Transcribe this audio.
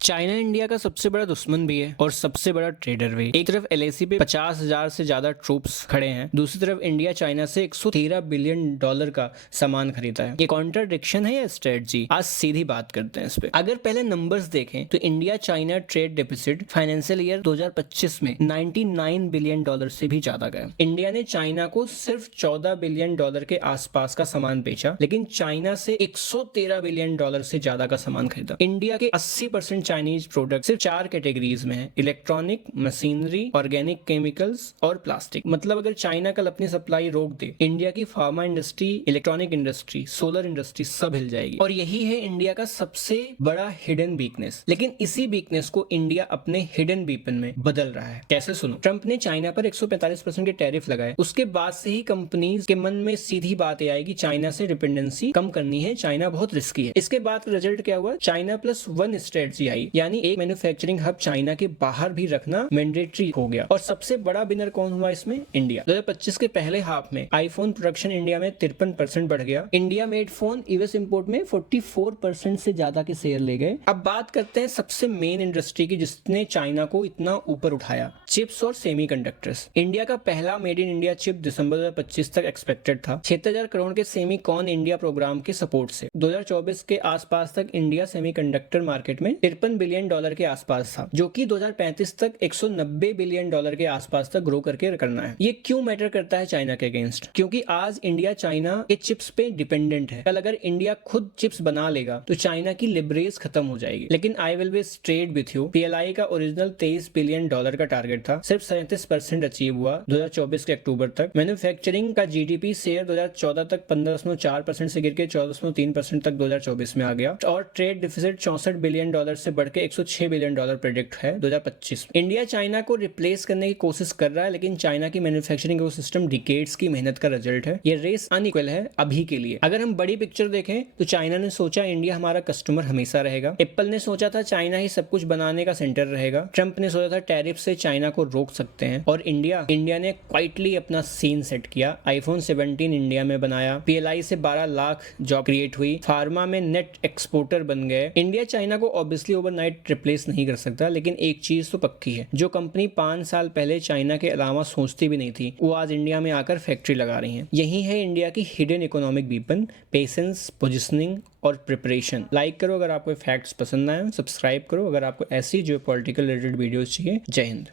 China India का सबसे बड़ा दुश्मन भी है और सबसे बड़ा ट्रेडर भी। एक तरफ एलएसी पे 50,000 से ज्यादा ट्रूप्स खड़े हैं, दूसरी तरफ इंडिया चाइना से 113 बिलियन डॉलर का सामान खरीदा है। ये कॉन्ट्राडिक्शन है या स्ट्रेटजी? आज सीधी बात करते हैं इस पे। अगर पहले नंबर्स देखें तो India China trade deficit financial year 2025 में 99 बिलियन डॉलर से भी ज्यादा गया। इंडिया ने चाइना को सिर्फ 14 बिलियन डॉलर के आसपास का सामान बेचा, लेकिन चाइना से 113 बिलियन डॉलर से ज्यादा का सामान खरीदा। इंडिया के 80% चाइनीज प्रोडक्ट सिर्फ 4 कैटेगरीज में है: इलेक्ट्रॉनिक, मशीनरी, ऑर्गेनिक केमिकल्स और प्लास्टिक। मतलब अगर चाइना कल अपनी सप्लाई रोक दे, इंडिया की pharma industry, electronic industry, solar industry सब हिल जाएगी। और यही है इंडिया का सबसे बड़ा हिडन वीकनेस। लेकिन इसी वीकनेस को इंडिया अपने हिडन वीपन में बदल रहा है। कैसे? सुनो। ट्रंप ने चाइना पर 145% के टैरिफ लगाए। उसके बाद से ही कंपनीज के मन में सीधी बात आई कि चाइना से डिपेंडेंसी कम करनी है, चाइना बहुत रिस्की है। इसके बाद रिजल्ट क्या हुआ? चाइना प्लस वन स्ट्रेटजी आई, यानी एक मैन्युफैक्चरिंग हब चाइना के बाहर भी रखना मैंडेटरी हो गया। और सबसे बड़ा विनर कौन हुआ इसमें? इंडिया। 2025 के पहले हाफ में आईफोन प्रोडक्शन इंडिया में 53% बढ़ गया। India made phone US import में 44% से ज्यादा के शेयर ले गए। अब बात करते हैं सबसे मेन इंडस्ट्री की जिसने चाइना को इतना ऊपर उठाया, चिप्स और सेमीकंडक्टर्स। इंडिया का पहला मेड इन इंडिया चिप दिसंबर 2025 तक एक्सपेक्टेड था, 7600 करोड़ के सेमीकॉन इंडिया प्रोग्राम के सपोर्ट से। 2024 के आसपास तक इंडिया सेमीकंडक्टर मार्केट में 53 बिलियन डॉलर के आसपास था, जो कि 2035 तक 190 बिलियन डॉलर के आसपास तक ग्रो करके करना है। ये क्यों मैटर करता है चाइना के अगेंस्ट? क्योंकि आज इंडिया चाइना के चिप्स पे डिपेंडेंट है। कल अगर इंडिया खुद चिप्स बना लेगा तो चाइना की लिवरेज खत्म हो जाएगी। लेकिन I will be straight with you, PLI का ओरिजिनल 23 बिलियन डॉलर का टारगेट था, सिर्फ 37% अचीव हुआ 2024 के अक्टूबर तक। मैन्युफैक्चरिंग का जीडीपी शेयर 2014 तक 15.4% से गिर के 14.3% तक 2024 में आ गया। और ट्रेड डिफिसिट 64 बिलियन डॉलर से बढ़ के 106 बिलियन डॉलर प्रेडिक्ट है 2025 में। इंडिया चाइना को रिप्लेस करने की कोशिश कर रहा है, लेकिन चाइना की मैन्युफैक्चरिंग इकोसिस्टम डिकेड्स की मेहनत का रिजल्ट है। ये रेस अनइक्वल है अभी के लिए। अगर हम बड़ी पिक्चर देखें तो चाइना ने सोचा इंडिया हमारा कस्टमर हमेशा रहेगा। एप्पल ने सोचा था चाइना ही सब कुछ बनाने का सेंटर रहेगा। ट्रंप ने सोचा था टैरिफ से चाइना को रोक सकते हैं। और इंडिया ने क्वाइटली अपना सीन सेट किया। आईफोन 17 इंडिया में बनाया, पीएलआई से 12 लाख जॉब क्रिएट हुई, फार्मा में नेट एक्सपोर्टर बन गए। इंडिया चाइना को ऑब्वियसली ओवरनाइट रिप्लेस नहीं कर सकता, लेकिन एक चीज तो पक्की है, जो कंपनी 5 साल पहले चाइना के अलावा सोचती भी नहीं थी, वो आज इंडिया में आकर फैक्ट्री लगा रही हैं। यही है इंडिया की hidden economic weapon: patience, positioning और प्रिपरेशन। लाइक करो अगर आपको फैक्ट्स पसंद आए, सब्सक्राइब करो अगर आपको ऐसी जियोपॉलिटिकल रिलेटेड वीडियोस चाहिए। जय हिंद।